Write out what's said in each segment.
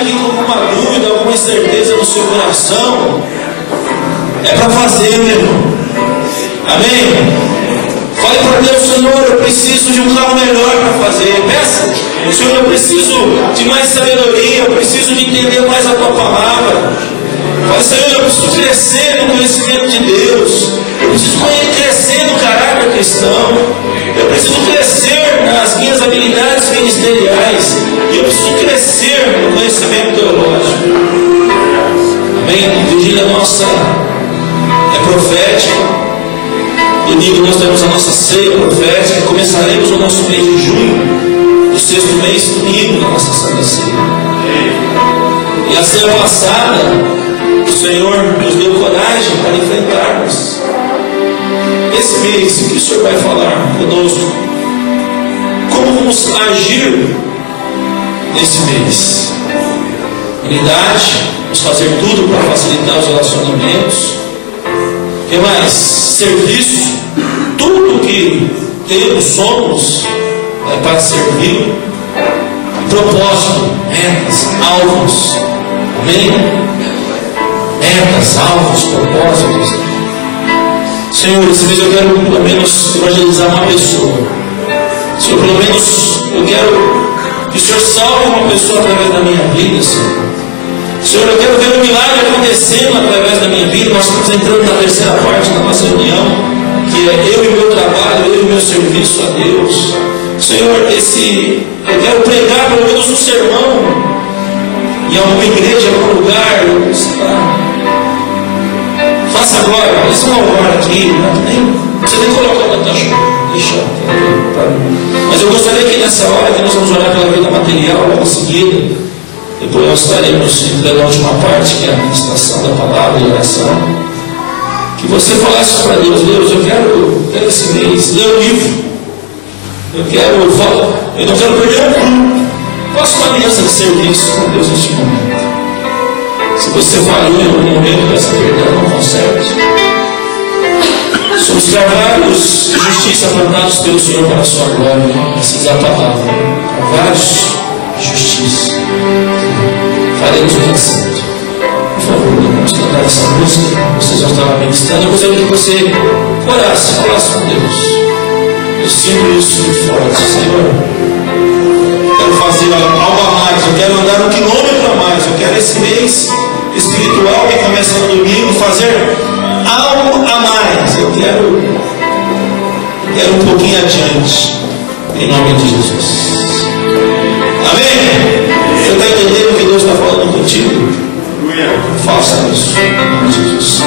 aqui com alguma dúvida, alguma incerteza no seu coração, é para fazer, meu irmão. Amém? Fale para Deus: Senhor, eu preciso de um carro melhor para fazer. Peça: Senhor, eu preciso de mais sabedoria, eu preciso de entender mais a tua palavra. Fale: Senhor, eu preciso crescer no conhecimento de Deus, eu preciso crescer no caráter cristão, eu preciso crescer nas minhas habilidades ministeriais, e eu preciso crescer no conhecimento teológico. Amém? A vigília nossa é profética. Domingo nós temos a nossa ceia profética. Começaremos o nosso mês de junho, o sexto mês, domingo, na nossa Santa Ceia. E a ceia passada, o Senhor nos deu coragem para enfrentarmos esse mês. O que o Senhor vai falar conosco? Como vamos agir nesse mês? Unidade, vamos fazer tudo para facilitar os relacionamentos. O que mais? Serviço. Tudo que temos, somos, é para servir. Propósito, metas, alvos. Amém? Metas, alvos, propósitos. Senhor, esse mês eu quero pelo menos evangelizar uma pessoa. Senhor, pelo menos eu quero que o Senhor salve uma pessoa através da minha vida, Senhor. Senhor, eu quero ver um milagre acontecendo através da minha vida. Nós estamos entrando na terceira parte da nossa reunião, que é eu e o meu trabalho, eu e o meu serviço a Deus. Senhor, eu quero pregar pelo menos um sermão em alguma igreja, em algum lugar, sei lá. Faça agora, eles vão agora aqui, não precisa nem colocar na taxa. Deixa. Mas eu gostaria que nessa hora que nós vamos orar pela vida material, logo em seguida, depois nós estaremos entrando na última parte, que é a administração da palavra e oração, que você falasse para Deus: Deus, eu quero esse mês ler o livro, eu não quero perder um culto. Faça uma aliança de serviço com Deus neste momento. Se você falhou em algum momento, peça perdão, não conserte. Somos carvalhos de justiça plantados pelo Senhor para a sua glória. Essa é a palavra. Carvalhos de justiça. Faremos o vencimento. Por favor, vamos cantar essa música. Vocês vão estar ministrando. Eu gostaria que você falasse com Deus. Eu sinto isso muito forte. Senhor, quero fazer algo a mais. Eu quero andar 1 quilômetro a mais. Eu quero esse mês espiritual que começa no domingo fazer algo a mais. Eu quero um pouquinho adiante. Em nome de Jesus. Amém? Você está entendendo o que Deus está falando contigo? Faça isso. Em nome de Jesus.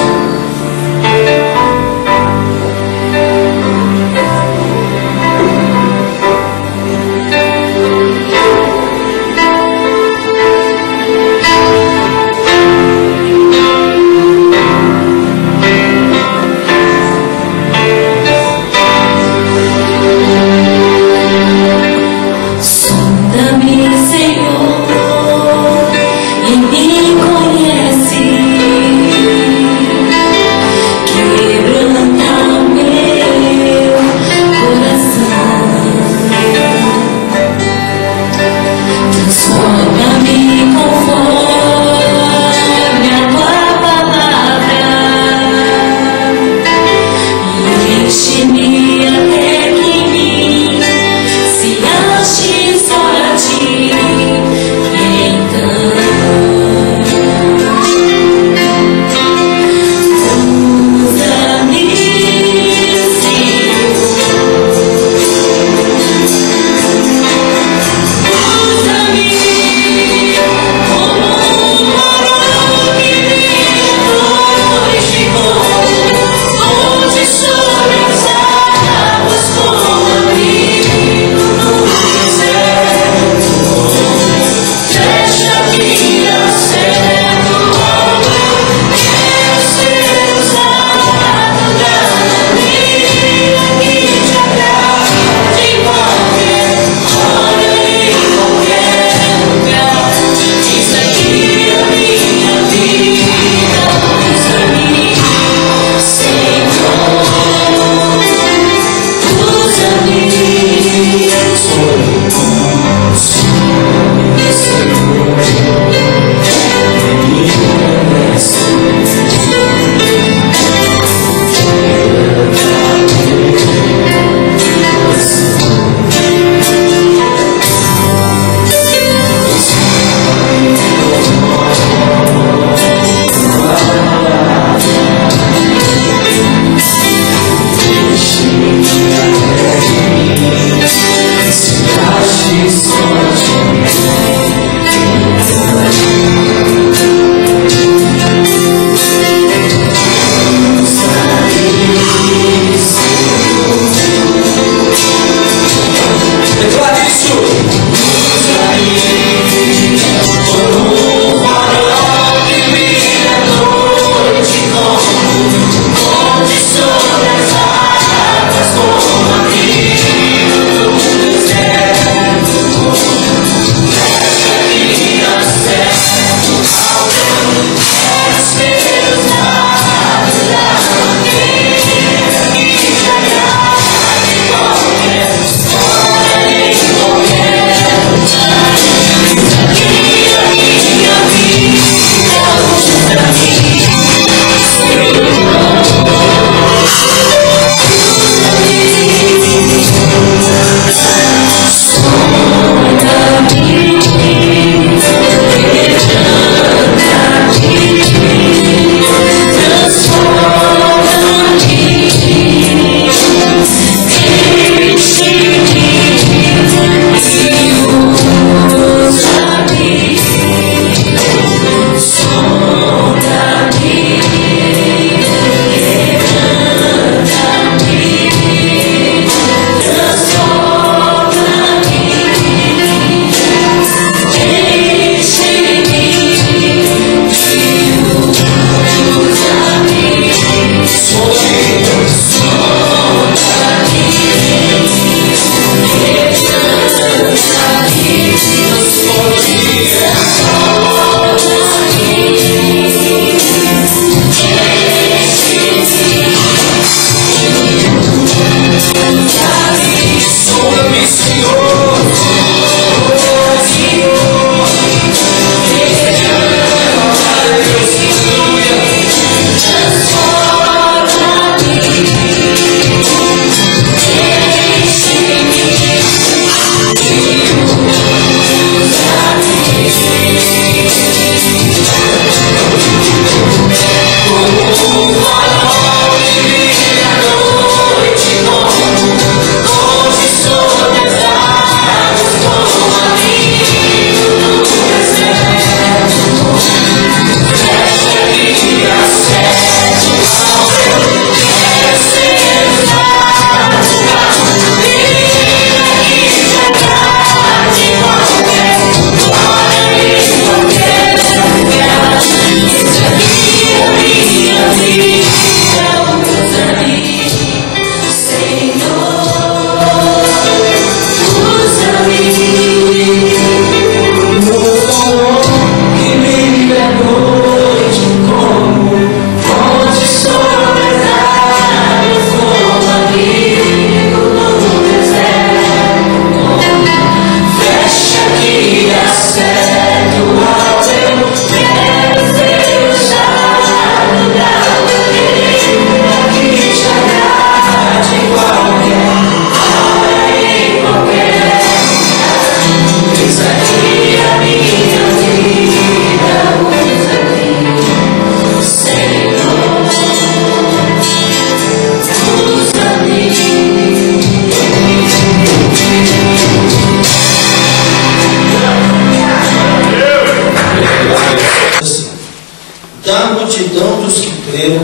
multidão dos que creram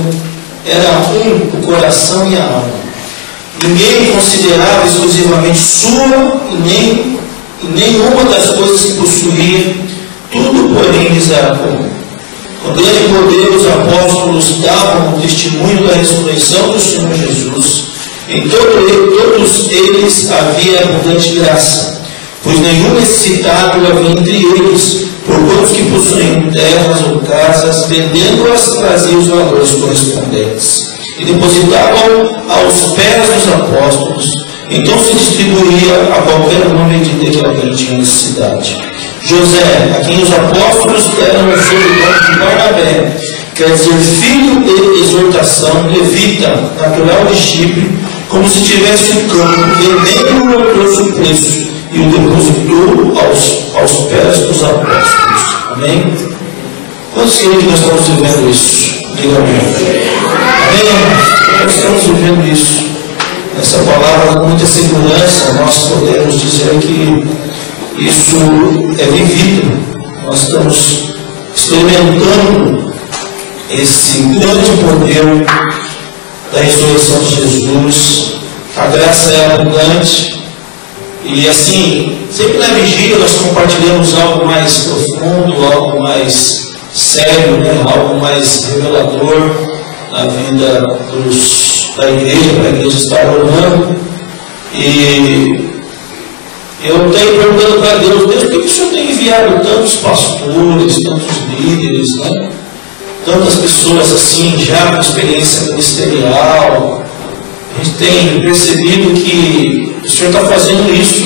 era um o coração e a alma. Ninguém considerava exclusivamente sua e nenhuma das coisas que possuía, tudo, porém, lhes era comum. Com grande poder, os apóstolos davam o testemunho da ressurreição do Senhor Jesus. Em todos eles havia abundante graça, pois nenhum necessitado havia entre eles, porquanto que possuíam terras ou casas, vendendo-as, traziam os valores correspondentes, e depositavam aos pés dos apóstolos. Então se distribuía a qualquer um à medida que alguém tinha necessidade. José, a quem os apóstolos deram o sobrenome de Barnabé, quer dizer filho de exortação, levita, natural de Chipre, como se tivesse um campo, vendendo-o ao preço preço, e o depositou aos pés dos apóstolos. Amém? Quantos creem que nós estamos vivendo isso? Diga amém. Amém? Nós estamos vivendo isso. Essa palavra, com muita segurança, nós podemos dizer que isso é vivido. Nós estamos experimentando esse grande poder da ressurreição de Jesus. A graça é abundante. E assim, sempre na vigília nós compartilhamos algo mais profundo, algo mais sério, né? Algo mais revelador na vida da igreja, para a igreja estar orando. E eu tenho perguntado para Deus, por que o Senhor tem enviado tantos pastores, tantos líderes, né? Tantas pessoas assim, já com experiência ministerial? A gente tem percebido que o Senhor está fazendo isso.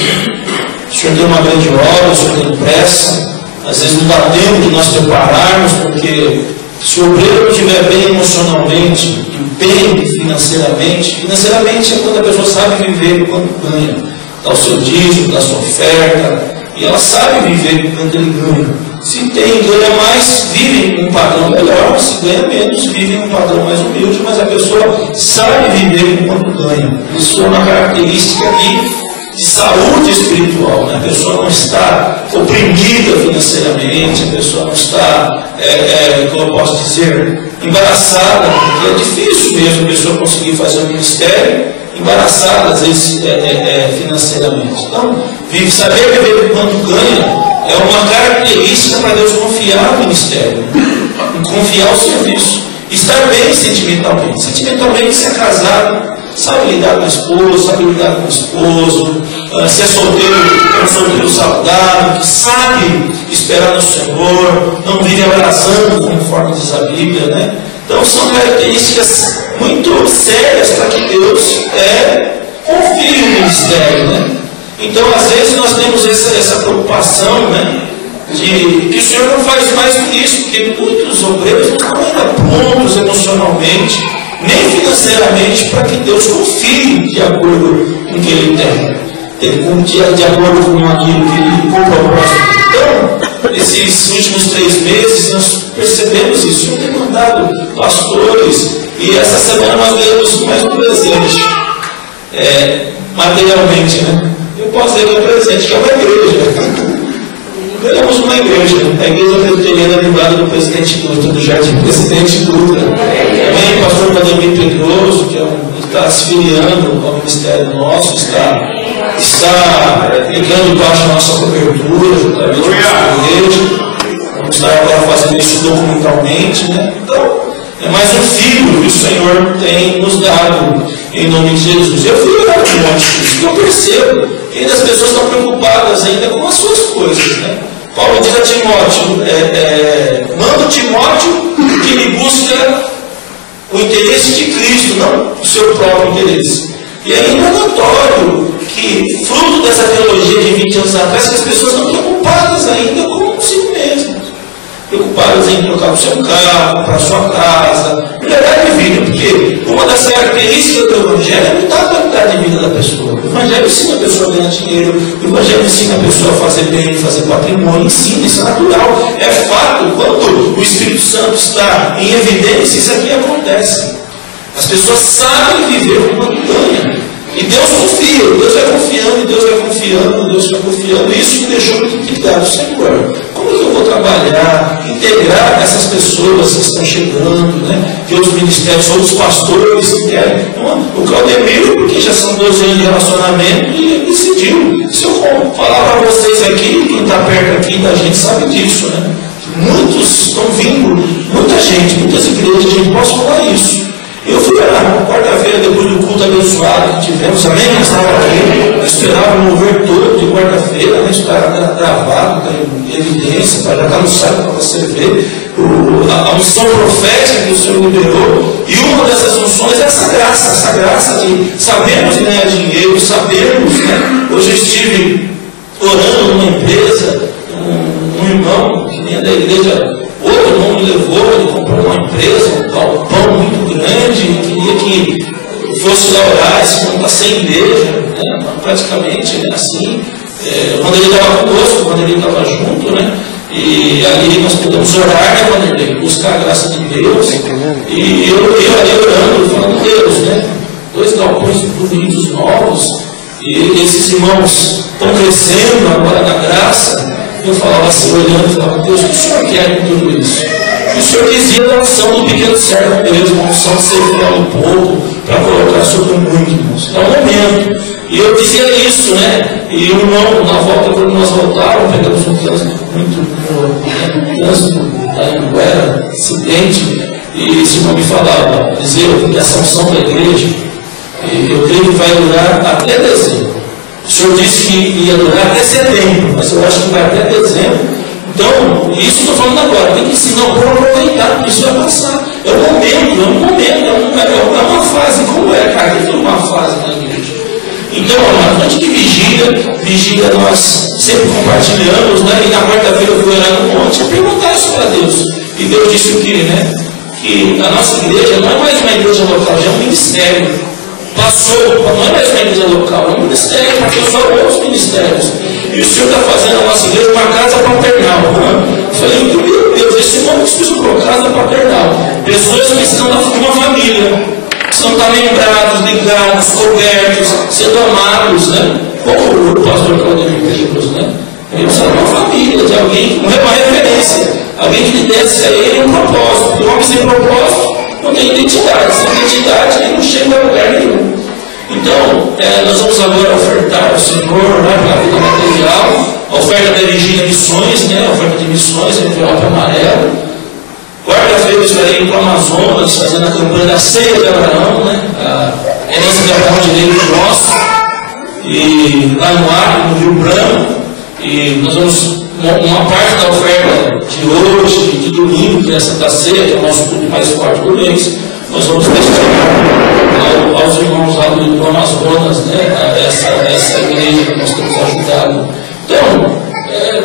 O Senhor tem uma grande obra, o Senhor tem pressa. Às vezes não dá tempo de nós prepararmos, porque se o obreiro não estiver bem emocionalmente, bem financeiramente é quando a pessoa sabe viver quando ganha. Dá o seu dízimo, dá a sua oferta, e ela sabe viver quando ele ganha. Se tem, ganha mais, vive um padrão melhor. Se ganha menos, vive um padrão mais humilde, mas a pessoa sabe viver enquanto ganha. Isso é uma característica de saúde espiritual, né? A pessoa não está oprimida financeiramente, a pessoa não está, como eu posso dizer, embaraçada, porque é difícil mesmo a pessoa conseguir fazer um ministério embaraçada, às vezes, financeiramente. Então, saber viver enquanto ganha é uma característica para Deus confiar no ministério, confiar o serviço, estar bem sentimentalmente. Sentimentalmente, se é casado, sabe lidar com a esposa, sabe lidar com o esposo. Se é solteiro, é um solteiro saudável, que sabe esperar no Senhor, não vive abraçando, conforme diz a Bíblia, né? Então são características muito sérias para que Deus confie no ministério, né? Então às vezes nós temos essa preocupação, né? De que o Senhor não faz mais do que isso, porque muitos obreiros não estão ainda prontos emocionalmente, nem financeiramente, para que Deus confie de acordo com o que Ele tem, de acordo com aquilo que Ele propôs. Então, esses últimos 3 meses, nós percebemos isso. O Senhor tem mandado pastores, e essa semana nós ganhamos mais um presente, materialmente, né? Eu posso dizer que é um presente, que é uma igreja. Ganhamos uma igreja, a igreja presbiteriana lembrada do presidente Dutra, do Jardim Presidente Dutra. Também o pastor Vladimir Pedroso, que está se filiando ao ministério nosso, está ficando debaixo da nossa cobertura, juntamente com a igreja. Vamos estar agora fazendo isso documentalmente, né? Então, é mais um filho que o Senhor tem nos dado, em nome de Jesus. Eu fui olhar um monte disso, eu percebo que ainda as pessoas estão preocupadas ainda com as suas coisas, né? Paulo diz a Timóteo, manda Timóteo que ele busca o interesse de Cristo, não o seu próprio interesse. E ainda é notório que, fruto dessa teologia de 20 anos atrás, que as pessoas estão preocupadas ainda consigo mesmas. Preocupadas em trocar o seu carro, para a sua casa, melhorar de vida, porque uma das características do Evangelho é mudar a qualidade de vida da pessoa. O Evangelho ensina a pessoa a ganhar dinheiro, o Evangelho ensina a pessoa a fazer bem, fazer patrimônio, ensina, isso é natural, é fato. Quando o Espírito Santo está em evidência, isso aqui acontece. As pessoas sabem viver como ganha. E Deus confia, Deus vai confiando, Deus vai confiando, Deus vai confiando. Isso me deixou muito intrigado. Senhor, como que eu vou trabalhar? Quem integrar essas pessoas que estão chegando, né? Que os ministérios, outros pastores que querem. O Claudemiro, porque já são 12 anos de relacionamento, e ele decidiu. Se eu falar para vocês aqui, quem está perto aqui da gente sabe disso, né? Muitos estão vindo, muita gente, muitas igrejas, a gente pode falar isso. Eu fui lá, quarta-feira, depois do culto abençoado que tivemos, amém? Eu estava aqui, eu esperava o mover todo de quarta-feira, né? Isso está gravado, está em evidência, já está no site para você ver a unção profética que o Senhor liberou. E uma dessas unções é essa graça de sabermos ganhar dinheiro, sabermos, né? Hoje eu estive orando numa empresa, um irmão que vinha da igreja. Outro irmão me levou, ele comprou uma empresa, um galpão muito grande, queria que fosse lá orar, esse irmão está sem igreja, né? Praticamente, né? Assim, quando ele estava conosco, quando ele estava junto, né? E ali nós podemos orar, né, Vanderlei, buscar a graça de Deus, e eu ali orando, falando, Deus, né? 2 galpões bonitos, novos, e esses irmãos estão crescendo agora na graça. Eu falava assim, olhando, e falava, Deus, o que o Senhor quer com tudo isso? E o Senhor dizia da unção do pequeno servo mesmo, a unção de ser fiel um pouco, para colocar sobre o muito, irmãos. É um momento. E eu dizia isso, né? E o irmão, na volta, quando nós voltávamos, pegamos um trânsito muito trânsito, não era acidente, e esse irmão me falava, dizia que essa unção da igreja, eu creio que vai durar até dezembro. O Senhor disse que ia durar até setembro, mas eu acho que vai até dezembro. Então, isso que eu estou falando agora, tem que ensinar o povo a aproveitar, porque isso vai passar. É um momento, é uma fase. Como é, cara? Tem uma fase na igreja. Então, a gente que vigia nós sempre compartilhamos, né? E na quarta-feira eu fui orar no monte e perguntar isso para Deus. E Deus disse o quê, né? Que a nossa igreja não é mais uma igreja local, já é um ministério. Passou, não é mais uma igreja local, é um ministério, porque são outros ministérios. E o Senhor está fazendo a nossa igreja uma casa paternal. Eu falei, meu Deus, esse nome que se por casa paternal. Pessoas que estão na uma família, que não estão lembrados, ligados, cobertos, sendo amados, né? Como o pastor Claudemiro Pedros, né? Ele precisa de uma família, de alguém, uma referência, alguém que lhe desse a ele um propósito. E o homem sem propósito não tem identidade. Sem identidade ele não chega a lugar nenhum. Então, nós vamos agora ofertar ao Senhor, né, para a vida material, a oferta da Virgínia Missões, né, a oferta de missões, a envelope amarelo. Quarta-feira eu estarei para o Amazonas, fazendo a campanha da Ceia de Abraão, né, a herança de Abraão direito nosso, e lá no Acre, no Rio Branco, e nós vamos, uma parte da oferta de hoje, de domingo, que é essa da Ceia, que é o nosso culto mais forte do mês, nós vamos destinar aos irmãos lá do Amazonas, né, essa igreja que nós temos ajudado. Então,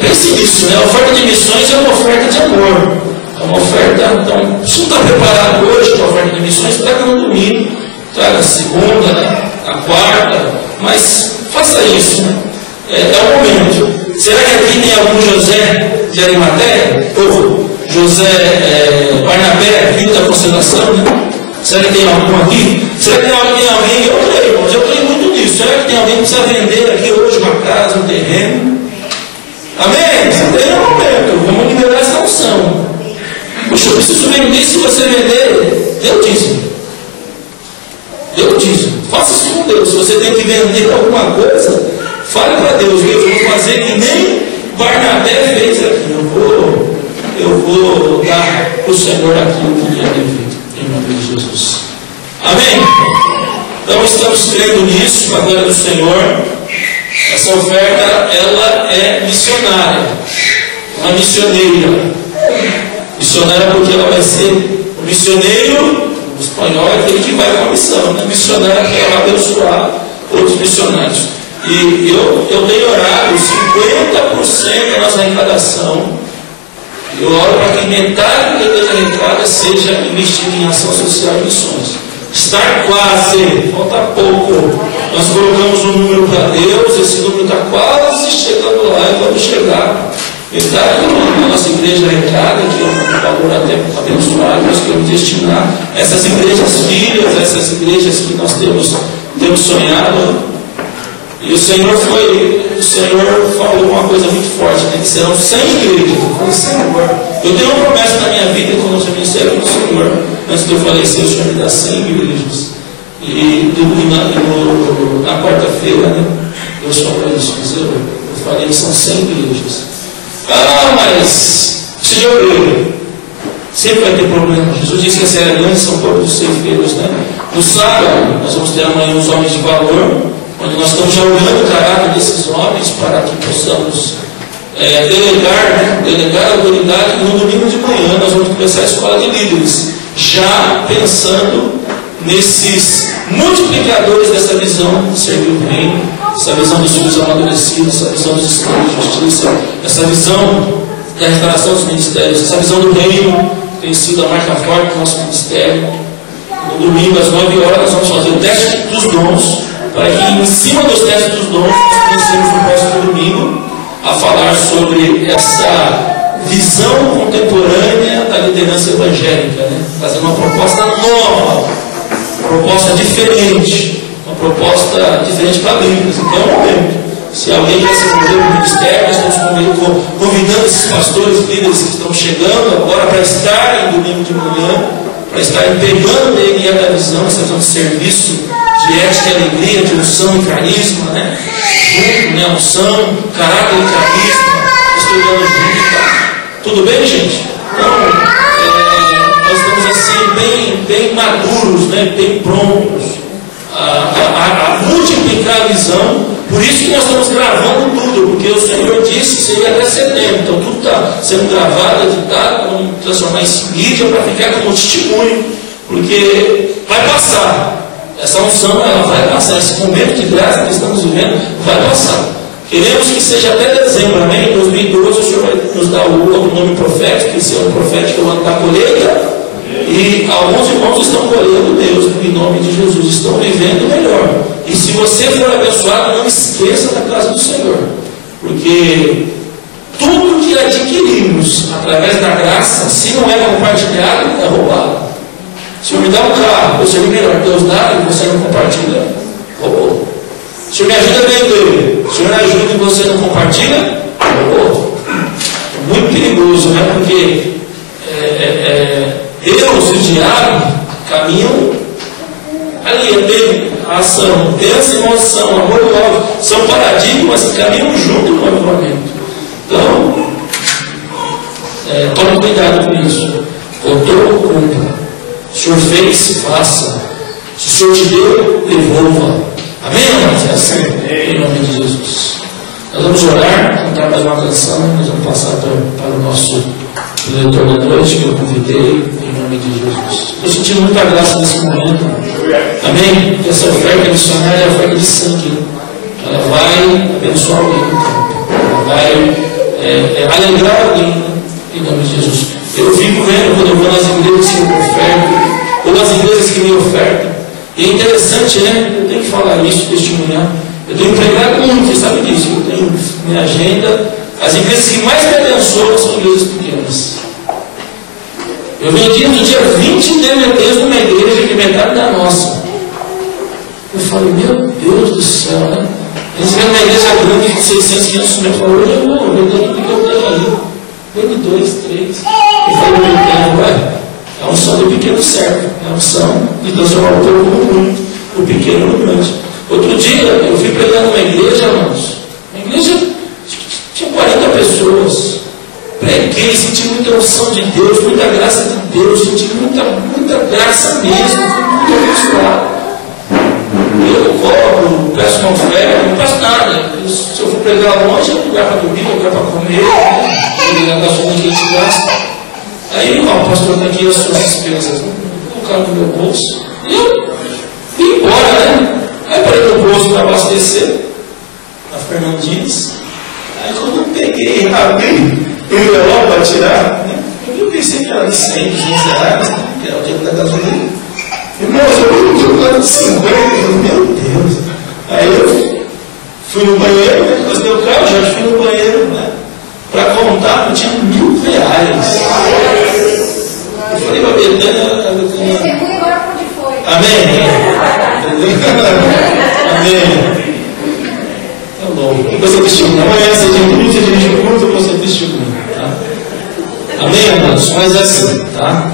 pense nisso, né? A oferta de missões é uma oferta de amor. É uma oferta, então, se não está preparado hoje para a oferta de missões, traga no domingo, traga a segunda, né, a quarta, mas faça isso, né? É o momento. Será que aqui tem algum José de Arimateia? Ou José Barnabé, filho da constelação, né? Será que tem algum aqui? Será que tem alguém? Eu creio, irmãos, eu creio muito nisso. Será que tem alguém que precisa vender aqui hoje uma casa, um terreno? Amém? Se tem, é o momento. Vamos liberar essa unção. Poxa, eu preciso vender. Se você vender, dê o dízimo. Dê o dízimo. Faça isso com Deus. Se você tem que vender alguma coisa, fale para Deus. Eu vou fazer que nem Barnabé fez aqui. Eu vou dar para o Senhor aquilo que é devido. Em nome de Jesus. Amém? Então estamos crendo nisso, para a glória do Senhor. Essa oferta, ela é missionária. Uma missioneira. Missionária porque ela vai ser o missioneiro, o espanhol é aquele que vai com a missão, né? Missionária que ela vai abençoar outros missionários. E eu tenho orado 50% da nossa arrecadação. Eu oro para que metade da igreja arrecada seja investida em ação social e missões. Está quase, falta pouco. Nós colocamos um número para Deus, esse número está quase chegando lá e vamos chegar. Metade da nossa igreja arrecada, que é um valor até abençoado, nós queremos destinar essas igrejas filhas, essas igrejas que nós temos sonhado. E o Senhor foi o Senhor falou uma coisa muito forte, né? Que serão 100 igrejas. Eu falei, Senhor, eu tenho uma promessa na minha vida quando eu ministério com o Senhor. Antes de eu falecer, o Senhor me dá 100 igrejas. E na quarta-feira, né? Deus falou isso, mas eu falei que são 100 igrejas. Ah, mas precisa de obreiro. Sempre vai ter problema. Jesus disse que a Serra Grande são todos os ceifeiros, né? No sábado, nós vamos ter amanhã os homens de valor, onde nós estamos já olhando o caráter desses homens para que possamos delegar a autoridade. No domingo de manhã nós vamos começar a escola de líderes, já pensando nesses multiplicadores dessa visão de servir o reino, essa visão dos filhos amadurecidos, essa visão dos sistemas de justiça, essa visão da restauração dos ministérios, essa visão do reino, que tem sido a marca forte do nosso ministério. No domingo, às 9 horas, nós vamos fazer o teste dos dons, para que em cima dos testes dos dons, nós comecemos no próximo domingo a falar sobre essa visão contemporânea da liderança evangélica, né? Fazendo uma proposta nova, uma proposta diferente, uma proposta diferente para líderes. Então, é um momento. Se alguém quer se envolver no ministério, nós estamos convidando esses pastores e líderes que estão chegando agora para estarem no domingo de manhã, para estarem pegando dele a visão, essa visão de serviço, de ética e alegria, de unção e carisma, né? Junto, né? Unção, caráter e carisma, estudando junto, tá? Tudo bem, gente? Então, nós estamos assim, bem maduros, né? Bem prontos a multiplicar a visão. Por isso que nós estamos gravando tudo, porque o Senhor disse que seria até setembro. Então tudo está sendo gravado, editado, vamos transformar isso em mídia para ficar como testemunho, porque vai passar. Essa unção, ela vai passar. Esse momento de graça que estamos vivendo vai passar. Queremos que seja até dezembro, amém? Em 2012 o Senhor vai nos dar o nome profético, esse ano profético é o ano da colheita. E alguns irmãos estão colhendo Deus em nome de Jesus, estão vivendo melhor. E se você for abençoado, não esqueça da casa do Senhor, porque tudo que adquirimos através da graça, se não é compartilhado, é roubado. Se eu me dá um carro, eu serei melhor, Deus dá e você não compartilha, roubou. Se eu me ajuda a vender, se eu me ajuda e você não compartilha, roubou. É muito perigoso, né? Porque Deus e o diabo caminham ali, a ação, pensa, emoção, amor e ódio, são paradigmas que caminham junto no avivamento. Então, tome cuidado com isso. Voltou, cumpra. Se o Senhor fez, faça. Se o Senhor te deu, devolva. Amém, irmãos? É assim, em nome de Jesus. Nós vamos orar, cantar mais uma canção, nós vamos passar para o nosso diretor da noite, que eu convidei, em nome de Jesus. Eu senti muita graça nesse momento. Amém? Essa oferta missionária é a oferta de sangue. Ela vai abençoar alguém no campo. Ela vai alegrar alguém, em nome de Jesus. Eu fico vendo quando eu vou nas igrejas que me ofertam, ou nas igrejas que me ofertam. E é interessante, né? Eu tenho que falar isso, testemunhar. Eu tenho pregado muito, você sabe disso. Eu tenho minha agenda. As igrejas que mais me abençoam são igrejas pequenas. Eu vendi no dia 20 DVDs numa igreja que metade da nossa. Eu falei, meu Deus do céu, né? Eles vêm uma igreja grande de 600, 500 metros. Eu falei, hoje eu vou vender tudo que eu tenho ali. Vende 2, 3. Eu falei, meu Deus, ué, é a unção do pequeno certo. É a unção de transformar o povo no muito, o pequeno no grande. Outro dia, eu fui pregando numa igreja, irmãos. Uma igreja tinha 40 pessoas. Preguei, senti muita unção de Deus, muita graça de Deus, senti muita graça mesmo, muito abençoado. Eu cobro, peço uma oferta, não peço nada. Se eu for pregar longe, é um lugar para dormir, é um lugar para comer, é gasolina que a gente gasta. Aí, o pastor está aqui as suas despesas, colocaram no meu bolso. E eu vim embora, né? Aí parei no bolso para abastecer, na Fernandinhos. Aí quando eu peguei, abri o envelope para tirar, né? Eu pensei que era de 100, 15 reais, né? Que era o dinheiro da gasolina. Irmãos, eu vi um jogo de 50, meu Deus. Aí eu fui no banheiro, né? Encostei o carro, já fui no banheiro, né? Para contar, eu tinha R$1.000. Eu falei para a Betânia, Amém? Amém. Tá bom. Depois ser testemunha. Amanhã você dirige o culto, eu vou ser testemunha. Tá? Amém, amados? Mas é assim, tá?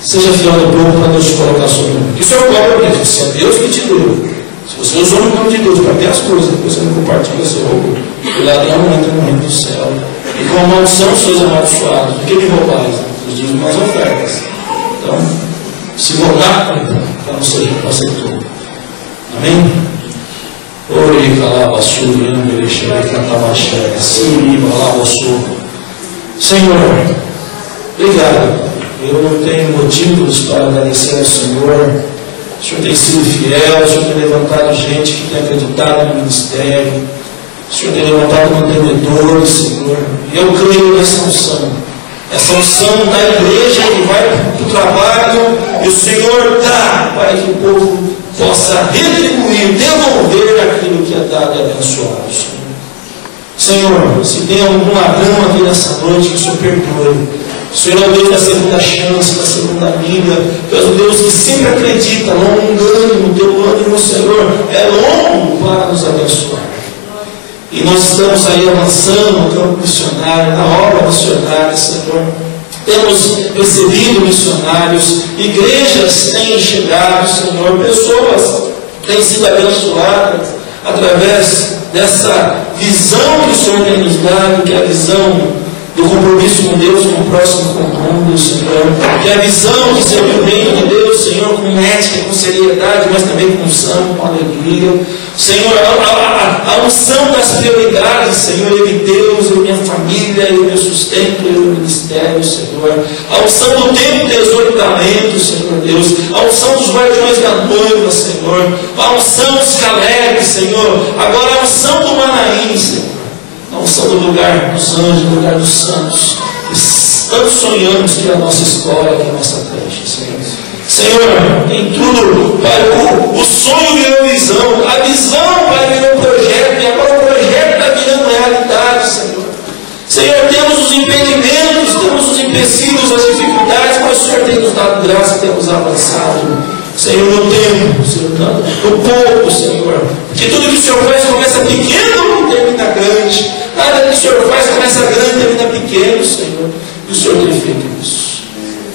Seja fiel no pouco para Deus te colocar sobre o mundo. Isso é o cobro mesmo. Se é Deus que te deu. Se você usou no nome de Deus para ter as coisas, depois você não compartilha seu roubo, o ladrão não entra no reino do céu. E com a maldição sois amaldiçoados. Por que me roubais? Os dízimos as ofertas. Então, se voltar, para não ser aceitou. Amém? Ore, calava, surando, ele chega, cantava, chega, suriba, lava, surra. Senhor, obrigado. Eu não tenho motivos para agradecer ao Senhor. O Senhor tem sido fiel, o Senhor tem levantado gente que tem acreditado no ministério. O Senhor tem levantado mantenedores, Senhor. E eu creio nessa unção. Essa unção da igreja que vai para o trabalho e o Senhor dá para que o povo possa retribuir, devolver aquilo que é dado e abençoado, Senhor. Se tem algum ladrão aqui nessa noite, que o Senhor perdoe. O Senhor é o Deus da segunda chance, da segunda amiga. Tu és o Deus que sempre acredita, longânimo, teu ânimo, Senhor, é longo para nos abençoar. E nós estamos aí avançando no campo missionário, na obra missionária, Senhor. Temos recebido missionários, igrejas têm chegado, Senhor, pessoas têm sido abençoadas através dessa visão que o Senhor tem nos dado, que é a visão do compromisso com Deus, com o próximo, com o mundo, Senhor. Que é a visão de servir o reino de Deus, Senhor, com ética, com seriedade, mas também com unção, com alegria. Senhor, a unção das prioridades, Senhor, eu e Deus, eu e minha família, eu e meu sustento, eu e meu ministério, Senhor. A unção do tempo, tesouro e talento, Senhor Deus. A unção dos guardiões da noiva, Senhor. A unção dos Calebes, Senhor. Agora a unção do Manaim, Senhor. A unção do lugar dos anjos, do lugar dos santos. Tanto sonhamos que é a nossa escola, que é a nossa creche, Senhor. Senhor, em tudo, Pai, o sonho virou visão, a visão, Pai, virou projeto, e agora o projeto está virando realidade, Senhor. Senhor, temos os impedimentos, temos os empecilhos, as dificuldades, mas o Senhor tem nos dado graça, temos avançado. Senhor, no tempo, Senhor, no pouco, Senhor. Porque tudo que o Senhor faz começa pequeno e termina grande. Nada que o Senhor faz começa grande e termina pequeno, Senhor. E o Senhor tem feito isso.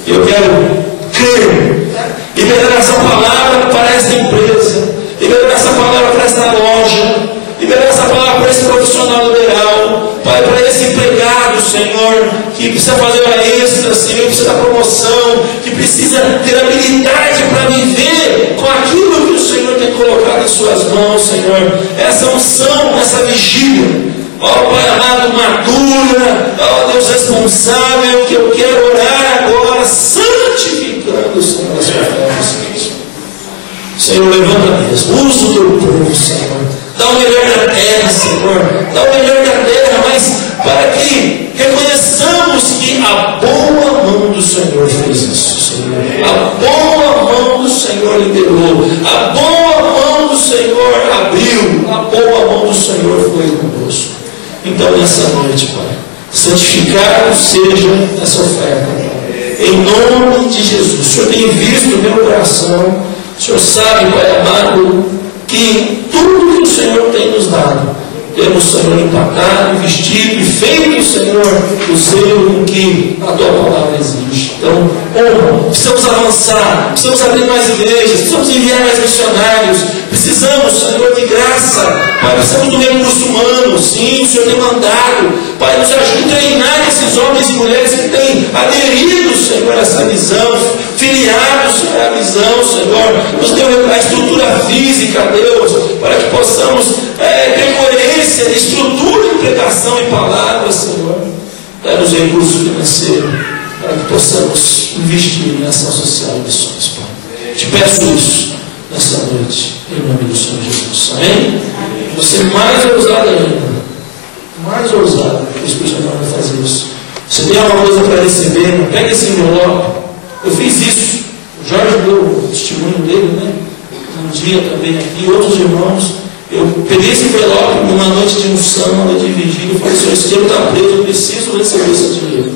Eu quero crer, liberar essa palavra para esta empresa, liberar essa palavra para esta loja, liberar essa palavra para esse profissional liberal, Pai, para esse empregado, Senhor, que precisa fazer uma extra, Senhor, que precisa da promoção, que precisa ter habilidade para viver com aquilo que o Senhor tem colocado em suas mãos, Senhor. Essa unção, essa vigília, ó Pai amado, madura, ó Deus responsável, que eu quero orar agora, santificando, Senhor, as palavras. Senhor, levanta mesmo, usa o teu povo, Senhor. Dá o melhor da terra, Senhor. Dá o melhor da terra, mas para que reconheçamos que a boa mão do Senhor fez isso, Senhor. A boa mão do Senhor liberou. A boa mão do Senhor abriu. A boa mão do Senhor foi conosco. Então, nessa noite, Pai, santificado seja essa oferta, Pai. Em nome de Jesus. O Senhor tem visto o meu coração. O Senhor sabe, Pai amado, que tudo que o Senhor tem nos dado, temos, Senhor, empatado, vestido e feito, Senhor, o zelo com que a Tua palavra exige. Então, precisamos avançar, precisamos abrir mais igrejas, precisamos enviar mais missionários, precisamos, Senhor, de graça, Pai, precisamos do recurso humano, sim, o Senhor tem mandado, Pai, nos ajude a treinar esses homens e mulheres que têm aderido, Senhor, a essa visão, filiados, Senhor, a visão, Senhor, nos dê a estrutura física, Deus, para que possamos ter coerência, estrutura de pregação e palavras, Senhor. Dá-nos recursos financeiros para que possamos investir em ação social e missões, Pai. Te peço isso nessa noite, em nome do Senhor Jesus. Amém? Você mais ousado ainda, mais ousado, que o Espírito Santo vai fazer isso. Se tem alguma coisa para receber, não pega esse envelope. Eu fiz isso. O Jorge deu o testemunho dele, né? Um dia também aqui, outros irmãos. Eu peguei esse envelope numa noite de unção, numa noite de vigília, e falei, Senhor, esse dinheiro está preso, eu preciso receber esse dinheiro.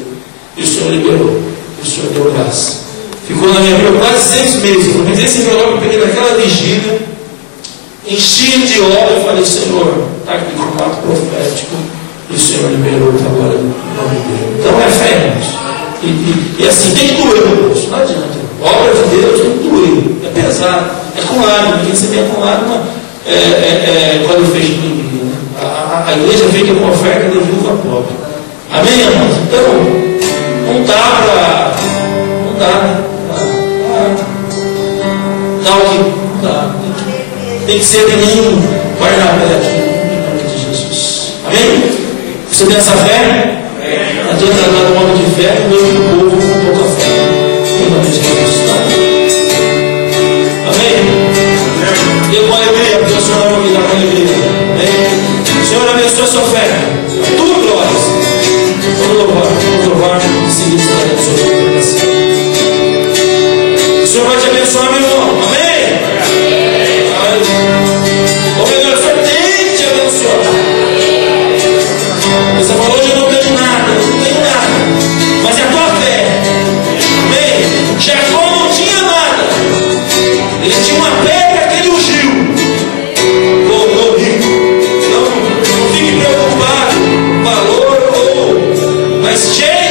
E o Senhor liberou, e o Senhor deu graça. Ficou na minha vida quase 6 meses. Eu peguei esse envelope, eu peguei naquela vigília, enchi de óleo e falei, Senhor, está aqui com um ato profético e o Senhor liberou agora no nome dele. Então é fé, irmãos. E assim, tem que doer, irmãos. Não adianta. Obra de Deus tem que doer. É pesado. É com lágrima. Quem você vê com lágrima quando fez de igreja. Né? A igreja fica com oferta de viúva pobre. Amém, irmãos? Então, não dá para. Não dá, né? Não dá. Tem que ser que nem Barnabé aqui, em nome de Jesus. Amém? Você tem essa fé? Não adianta andar no homem de fé, mesmo o povo com pouca fé. Em nome de Jesus. Tá? Amém? Eu com alegria, porque o Senhor vai me dar com alegria. Amém? O Senhor abençoe a sua fé. A tua glória. Vamos louvar, seguir o Senhor. O Senhor vai te abençoar, meu irmão. Amém? Ou melhor, o Senhor tem que te abençoar. Você falou, hoje eu não tenho nada, mas é a tua fé. Amém? Jacó não tinha nada, ele tinha uma pedra que ele ungiu, tornou rico. Então, não fique preocupado com o valor, mas cheio